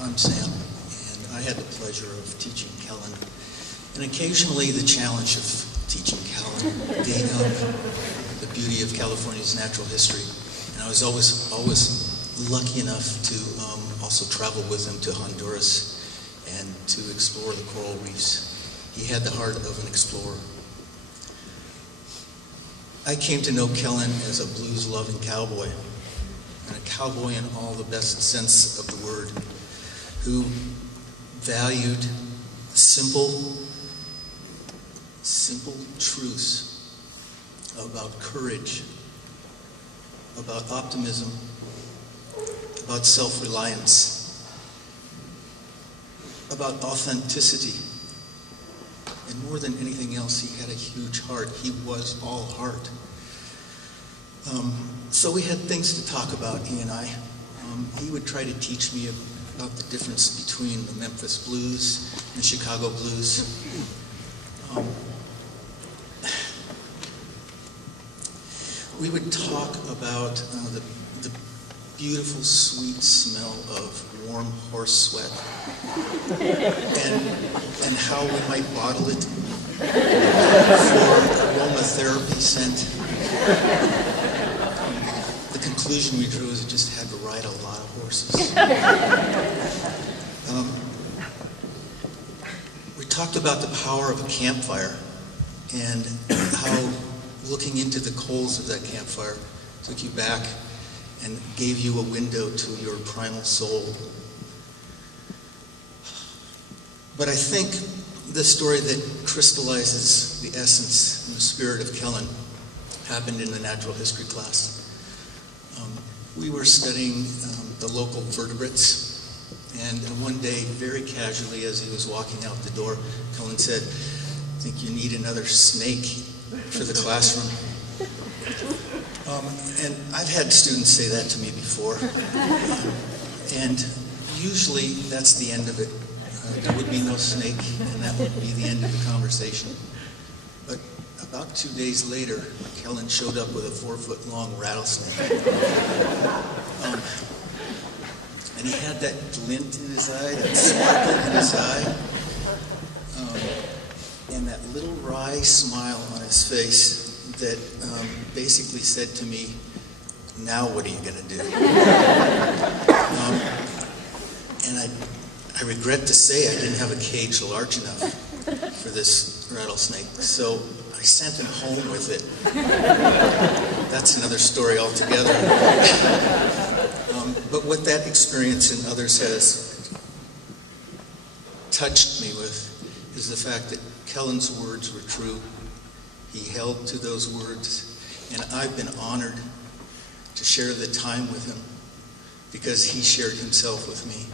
I'm Sam, and I had the pleasure of teaching Kellan, and occasionally the challenge of teaching Kellan, the beauty of California's natural history. And I was always lucky enough to also travel with him to Honduras and to explore the coral reefs. He had the heart of an explorer. I came to know Kellan as a blues-loving cowboy, and a cowboy in all the best sense of the word, who valued simple truths about courage, about optimism, about self-reliance, about authenticity. And more than anything else, he had a huge heart. He was all heart. So we had things to talk about, he and I. He would try to teach me about the difference between the Memphis blues and Chicago blues. We would talk about the beautiful, sweet smell of warm horse sweat and how we might bottle it for aromatherapy scent. The conclusion we drew is it just had to ride a lot of horses. We talked about the power of a campfire and how looking into the coals of that campfire took you back and gave you a window to your primal soul. But I think the story that crystallizes the essence and the spirit of Kellan happened in the natural history class. We were studying the local vertebrates, and one day, very casually, as he was walking out the door, Kellan said, "I think you need another snake for the classroom." And I've had students say that to me before, and usually that's the end of it. There would be no snake, and that would be the end of the conversation. But about 2 days later, Kellan showed up with a 4-foot-long rattlesnake. And he had that glint in his eye, that sparkle in his eye, and that little wry smile on his face that basically said to me, "Now what are you going to do?" And I regret to say I didn't have a cage large enough for this rattlesnake, so I sent him home with it. That's another story altogether. But what that experience and others has touched me with is the fact that Kellan's words were true. He held to those words, and I've been honored to share the time with him because he shared himself with me.